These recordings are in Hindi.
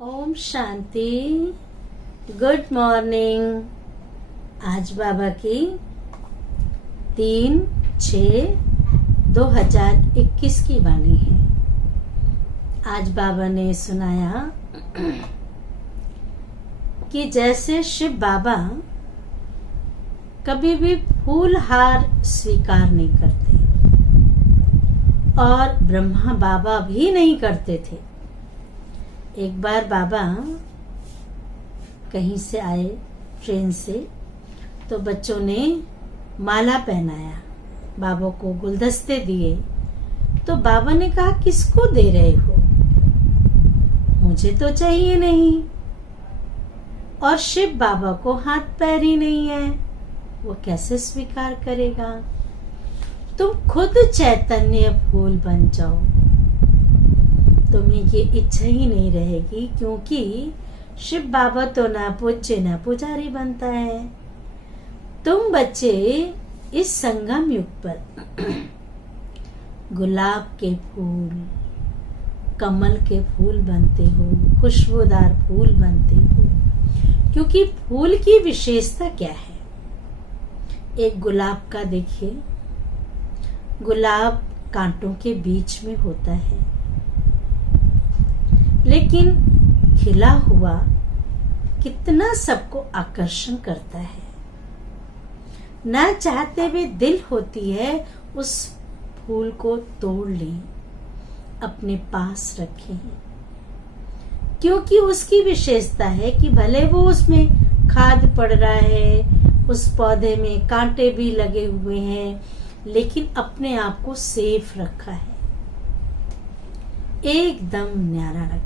ओम शांति। Good morning. आज बाबा की 3/6/2021 की वाणी है। आज बाबा ने सुनाया कि जैसे शिव बाबा कभी भी फूल हार स्वीकार नहीं करते और ब्रह्मा बाबा भी नहीं करते थे। एक बार बाबा कहीं से आए ट्रेन से, तो बच्चों ने माला पहनाया, बाबा को गुलदस्ते दिए। तो बाबा ने कहा, किसको दे रहे हो? मुझे तो चाहिए नहीं। और शिव बाबा को हाथ पैर ही नहीं है, वो कैसे स्वीकार करेगा? तुम खुद चैतन्य फूल बन जाओ। तुम्हें ये इच्छा ही नहीं रहेगी, क्योंकि शिव बाबा तो ना पूज्य ना पुजारी बनता है। तुम बच्चे इस संगम युग पर गुलाब के फूल, कमल के फूल बनते हो, खुशबूदार फूल बनते हो। क्योंकि फूल की विशेषता क्या है? एक गुलाब का देखिए, गुलाब कांटों के बीच में होता है, लेकिन खिला हुआ कितना सबको आकर्षण करता है। ना चाहते हुए दिल होती है उस फूल को तोड़ लें, अपने पास रखें, क्योंकि उसकी विशेषता है कि भले वो उसमें खाद पड़ रहा है, उस पौधे में कांटे भी लगे हुए हैं, लेकिन अपने आप को सेफ रखा है, एकदम न्यारा रखा है।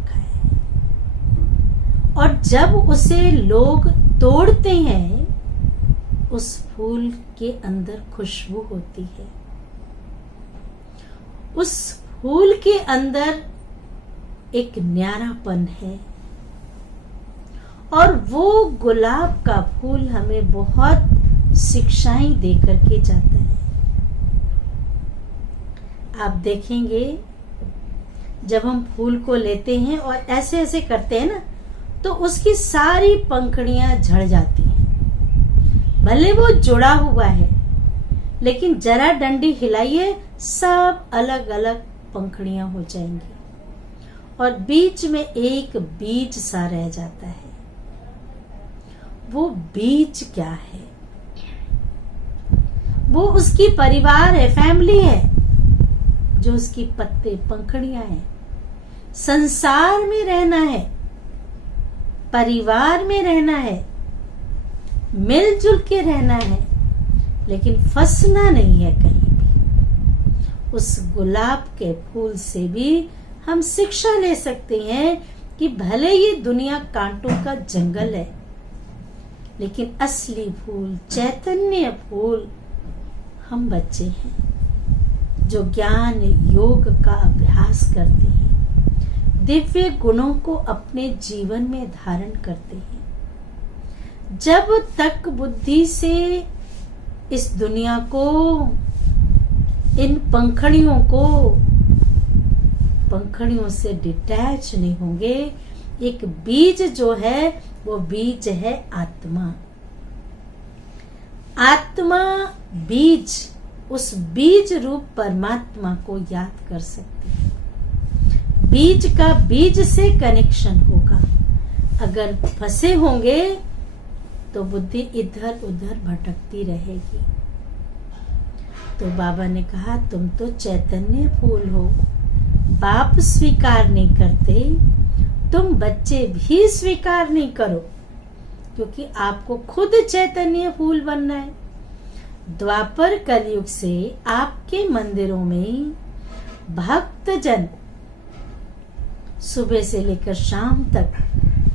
और जब उसे लोग तोड़ते हैं, उस फूल के अंदर खुशबू होती है, उस फूल के अंदर एक न्यारापन है। और वो गुलाब का फूल हमें बहुत शिक्षाएं दे करके जाता है। आप देखेंगे, जब हम फूल को लेते हैं और ऐसे ऐसे करते हैं ना, तो उसकी सारी पंखुड़ियां झड़ जाती हैं। भले वो जुड़ा हुआ है, लेकिन जरा डंडी हिलाइए, सब अलग अलग पंखुड़ियां हो जाएंगी और बीच में एक बीज सा रह जाता है। वो बीज क्या है? वो उसकी परिवार है, फैमिली है, जो उसकी पत्ते पंखुड़ियां हैं। संसार में रहना है, परिवार में रहना है, मिलजुल के रहना है, लेकिन फंसना नहीं है कहीं भी। उस गुलाब के फूल से भी हम शिक्षा ले सकते हैं कि भले ये दुनिया कांटों का जंगल है, लेकिन असली फूल, चैतन्य फूल हम बच्चे हैं, जो ज्ञान योग का अभ्यास करते हैं, दिव्य गुणों को अपने जीवन में धारण करते हैं। जब तक बुद्धि से इस दुनिया को, इन पंखुड़ियों से डिटैच नहीं होंगे, एक बीज जो है, वो बीज है आत्मा। आत्मा बीज, उस बीज रूप परमात्मा को याद कर सकते हैं। बीज का बीज से कनेक्शन होगा। अगर फंसे होंगे तो बुद्धि इधर उधर भटकती रहेगी। तो बाबा ने कहा, तुम तो चैतन्य फूल हो, बाप स्वीकार नहीं करते, तुम बच्चे भी स्वीकार नहीं करो, क्योंकि आपको खुद चैतन्य फूल बनना है। द्वापर कलयुग से आपके मंदिरों में भक्तजन सुबह से लेकर शाम तक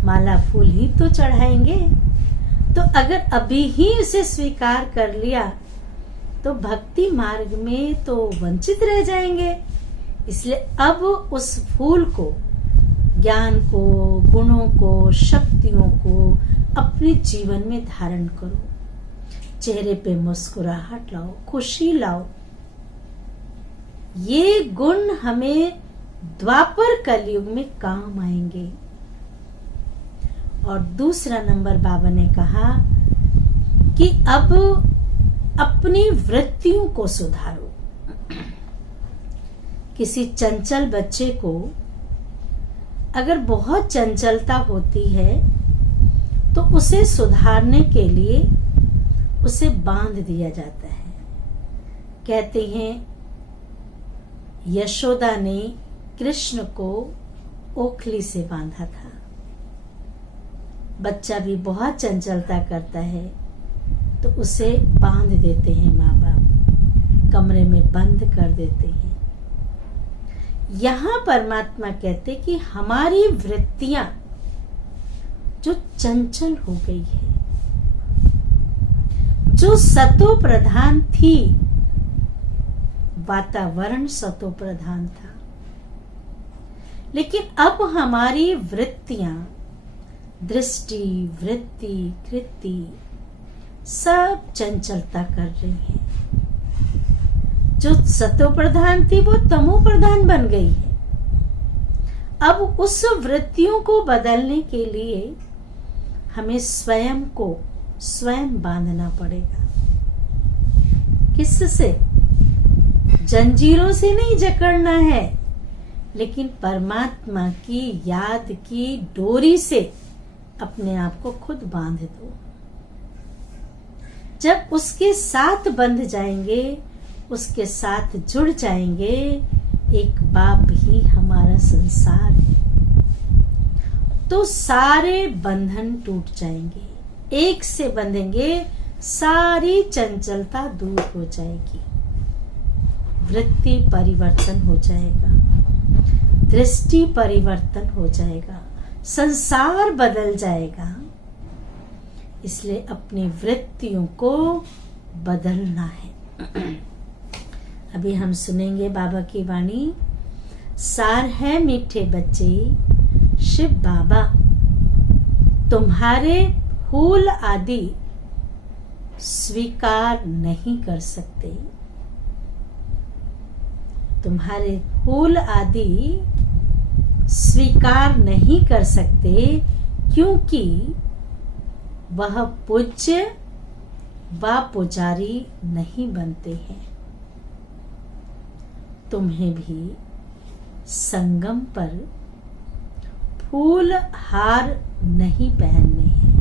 माला फूल ही तो चढ़ाएंगे। तो अगर अभी ही उसे स्वीकार कर लिया, तो भक्ति मार्ग में तो वंचित रह जाएंगे। इसलिए अब उस फूल को, ज्ञान को, गुणों को, शक्तियों को अपने जीवन में धारण करो। चेहरे पे मुस्कुराहट लाओ, खुशी लाओ। ये गुण हमें द्वापर कलयुग में काम आएंगे। और दूसरा नंबर बाबा ने कहा कि अब अपनी वृत्तियों को सुधारो। किसी चंचल बच्चे को अगर बहुत चंचलता होती है तो उसे सुधारने के लिए उसे बांध दिया जाता है। कहते हैं यशोदा ने कृष्ण को ओखली से बांधा था। बच्चा भी बहुत चंचलता करता है तो उसे बांध देते हैं माँ बाप, कमरे में बंद कर देते हैं। यहाँ परमात्मा कहते कि हमारी वृत्तियां जो चंचल हो गई है, जो सतो प्रधान थी, वातावरण सतो प्रधान था, लेकिन अब हमारी वृत्तियां, दृष्टि, वृत्ति, कृति सब चंचलता कर रही हैं। जो सतो प्रधान थी वो तमो प्रधान बन गई है। अब उस वृत्तियों को बदलने के लिए हमें स्वयं को स्वयं बांधना पड़ेगा। किससे? जंजीरों से नहीं जकड़ना है, लेकिन परमात्मा की याद की डोरी से अपने आप को खुद बांध दो। जब उसके साथ बंध जाएंगे, उसके साथ जुड़ जाएंगे, एक बाप ही हमारा संसार है, तो सारे बंधन टूट जाएंगे। एक से बंधेंगे, सारी चंचलता दूर हो जाएगी, वृत्ति परिवर्तन हो जाएगा, दृष्टि परिवर्तन हो जाएगा, संसार बदल जाएगा। इसलिए अपनी वृत्तियों को बदलना है। अभी हम सुनेंगे बाबा की वाणी। सार है मीठे बच्चे शिव बाबा, तुम्हारे फूल आदि स्वीकार नहीं कर सकते। तुम्हारे फूल आदि स्वीकार नहीं कर सकते, क्योंकि वह पूज्य व पुजारी नहीं बनते हैं। तुम्हें भी संगम पर फूल हार नहीं पहनने हैं।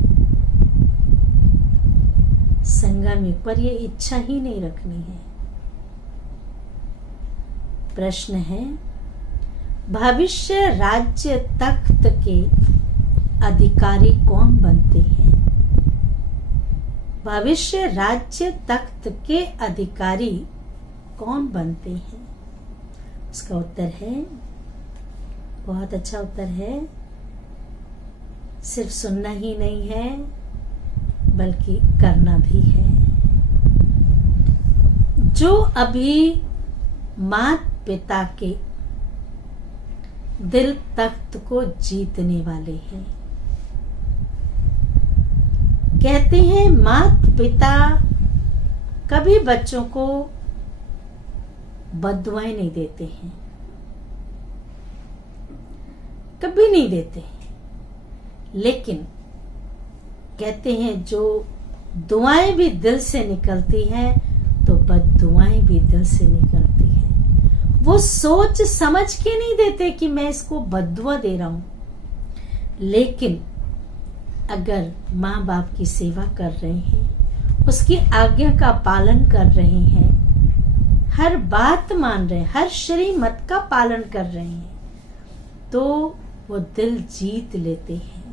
संगम पर ये इच्छा ही नहीं रखनी है। प्रश्न है, भविष्य राज्य तख्त के अधिकारी कौन बनते हैं? भविष्य राज्य तख्त के अधिकारी कौन बनते हैं? उसका उत्तर है, बहुत अच्छा उत्तर है, सिर्फ सुनना ही नहीं है बल्कि करना भी है। जो अभी माता पिता के दिल तख्त को जीतने वाले हैं। कहते हैं माता पिता कभी बच्चों को बद्दुआएं नहीं देते हैं, कभी नहीं देते हैं, लेकिन कहते हैं जो दुआएं भी दिल से निकलती हैं तो बद्दुआएं भी दिल से निकलती हैं। वो सोच समझ के नहीं देते कि मैं इसको बद्दुआ दे रहा हूं, लेकिन अगर माँ बाप की सेवा कर रहे हैं, उसकी आज्ञा का पालन कर रहे हैं, हर बात मान रहे हैं, हर श्रीमत का पालन कर रहे हैं, तो वो दिल जीत लेते हैं।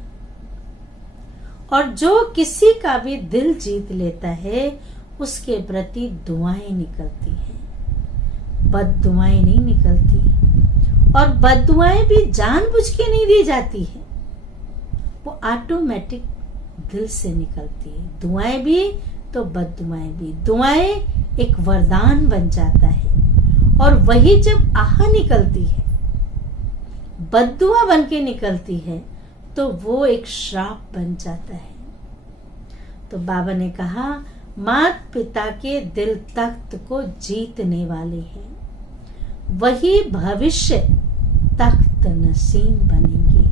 और जो किसी का भी दिल जीत लेता है उसके प्रति दुआएं निकलती हैं, बद्दुआएं नहीं निकलती। और बद्दुआएं भी जानबूझ के नहीं दी जाती है, वो ऑटोमेटिक दिल से निकलती है। दुआएं भी तो बद्दुआएं भी। दुआएं एक वरदान बन जाता है, और वही जब आह निकलती है, बद्दुआ बन के निकलती है, तो वो एक श्राप बन जाता है। तो बाबा ने कहा माता पिता के दिल तख्त को जीतने वाले हैं, वही भविष्य तख्त नसीब बनेंगे।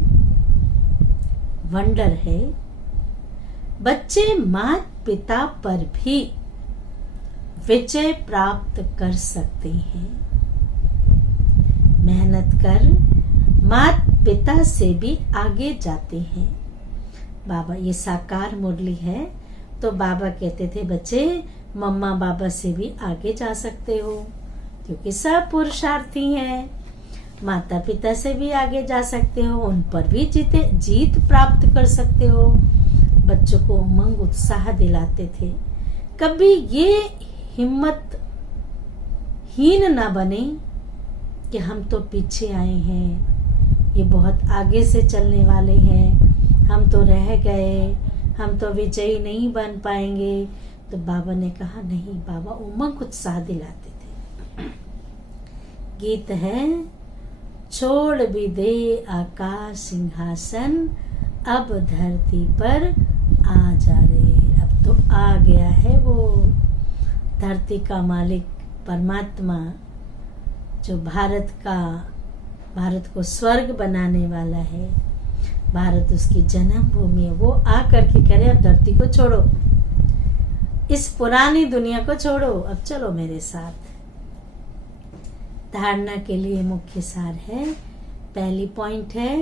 वंडर है। बच्चे माता पिता पर भी विजय प्राप्त कर सकते हैं। मेहनत कर माता पिता से भी आगे जाते हैं। बाबा, ये साकार मुरली है, तो बाबा कहते थे बच्चे मम्मा बाबा से भी आगे जा सकते हो, क्योंकि सब पुरुषार्थी हैं। माता पिता से भी आगे जा सकते हो, उन पर भी जीत प्राप्त कर सकते हो। बच्चों को उमंग उत्साह दिलाते थे। कभी ये हिम्मत हीन ना बने कि हम तो पीछे आए हैं, ये बहुत आगे से चलने वाले हैं, हम तो रह गए, हम तो विजयी नहीं बन पाएंगे। तो बाबा ने कहा नहीं, बाबा उमंग उत्साह दिलाते थे। गीत है, छोड़ भी दे आकाश सिंहासन, अब धरती पर आ जा रे। अब तो आ गया है वो धरती का मालिक परमात्मा, जो भारत को स्वर्ग बनाने वाला है। भारत उसकी जन्म भूमि है। वो आकर के करे अब धरती को छोड़ो, इस पुरानी दुनिया को छोड़ो, अब चलो मेरे साथ। धारणा के लिए मुख्य सार है, पहली पॉइंट है,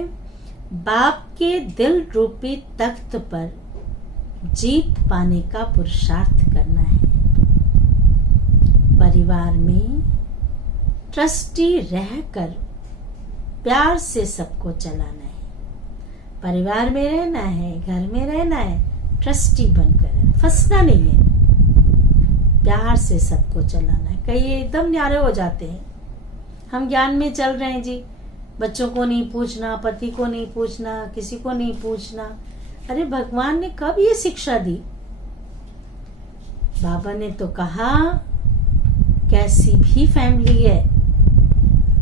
बाप के दिल रूपी तख्त पर जीत पाने का पुरुषार्थ करना है। परिवार में ट्रस्टी रहकर प्यार से सबको चलाना है। परिवार में रहना है, घर में रहना है, ट्रस्टी बनकर रहना, फंसना नहीं है, प्यार से सबको चलाना है। कई एकदम न्यारे हो जाते हैं, हम ज्ञान में चल रहे हैं जी, बच्चों को नहीं पूछना, पति को नहीं पूछना, किसी को नहीं पूछना। अरे भगवान ने कब ये शिक्षा दी? बाबा ने तो कहा कैसी भी फैमिली है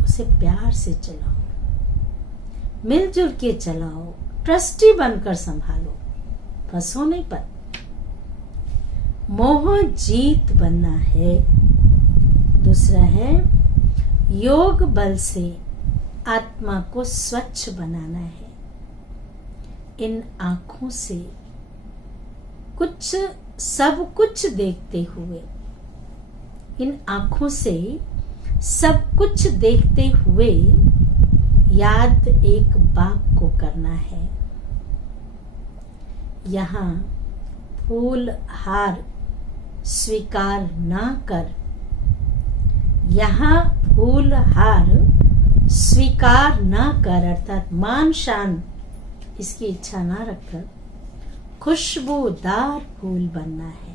उसे प्यार से चलाओ, मिलजुल के चलाओ, ट्रस्टी बनकर संभालो, फंसो नहीं पर। मोह जीत बनना है। दूसरा है, योग बल से आत्मा को स्वच्छ बनाना है। इन आंखों से सब कुछ देखते हुए, इन आंखों से सब कुछ देखते हुए याद एक बाप को करना है। यहाँ फूल हार स्वीकार ना कर, यहाँ फूल हार स्वीकार ना कर, अर्थात मान शान इसकी इच्छा ना रखकर खुशबूदार फूल बनना है।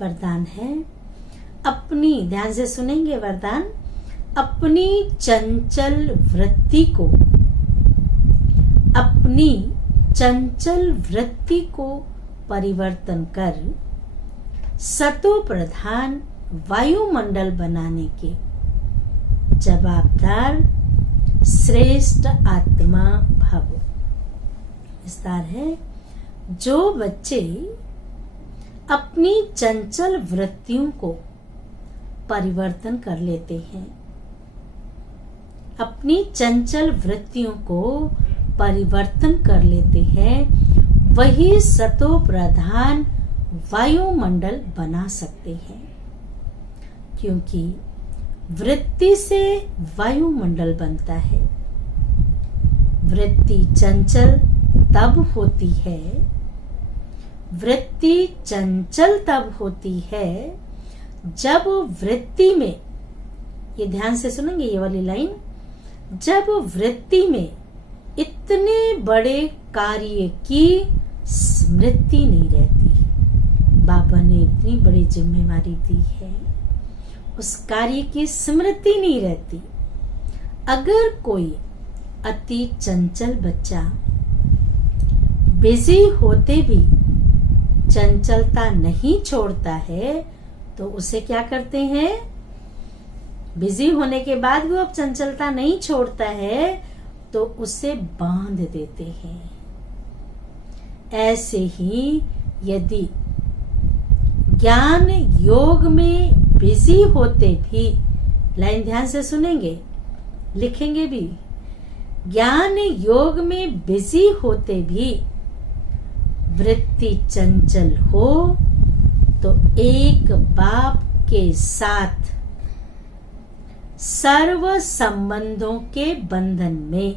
वरदान है, अपनी, ध्यान से सुनेंगे वरदान, अपनी चंचल वृत्ति को परिवर्तन कर सतो प्रधान वायुमंडल बनाने के जवाबदार श्रेष्ठ आत्मा भव। विस्तार है, जो बच्चे अपनी चंचल वृत्तियों को परिवर्तन कर लेते हैं, अपनी चंचल वृत्तियों को परिवर्तन कर लेते हैं, वही सतो प्रधान वायुमंडल बना सकते हैं। क्योंकि वृत्ति से वायुमंडल बनता है। वृत्ति चंचल तब होती है, वृत्ति चंचल तब होती है जब वृत्ति में, ये ध्यान से सुनेंगे ये वाली लाइन, जब वृत्ति में इतने बड़े कार्य की स्मृति नहीं रहती। बाबा ने इतनी बड़ी जिम्मेवारी दी है, उस कार्य की स्मृति नहीं रहती। अगर कोई अति चंचल बच्चा बिजी होते भी चंचलता नहीं छोड़ता है, तो उसे क्या करते हैं? बिजी होने के बाद भी अब चंचलता नहीं छोड़ता है तो उसे बांध देते हैं। ऐसे ही यदि ज्ञान योग में बिजी होते भी, लाइन ध्यान से सुनेंगे, लिखेंगे भी, ज्ञान योग में बिजी होते भी वृत्ति चंचल हो तो एक बाप के साथ सर्व संबंधों के बंधन में,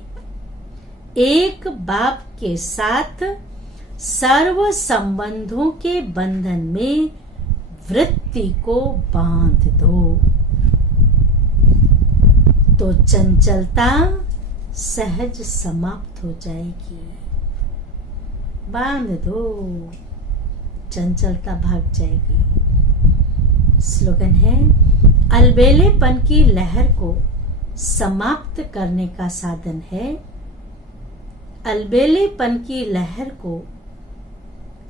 एक बाप के साथ सर्व संबंधों के बंधन में वृत्ति को बांध दो तो चंचलता सहज समाप्त हो जाएगी। बांध दो, चंचलता भाग जाएगी। स्लोगन है, अलबेलेपन की लहर को समाप्त करने का साधन है, अलबेलेपन की लहर को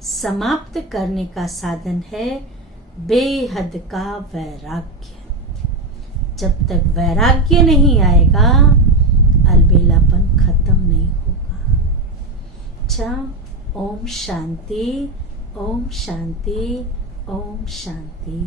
समाप्त करने का साधन है बेहद का वैराग्य। जब तक वैराग्य नहीं आएगा अलबेलापन खत्म नहीं होगा। अच्छा, ओम शांति, ओम शांति, ओम शांति।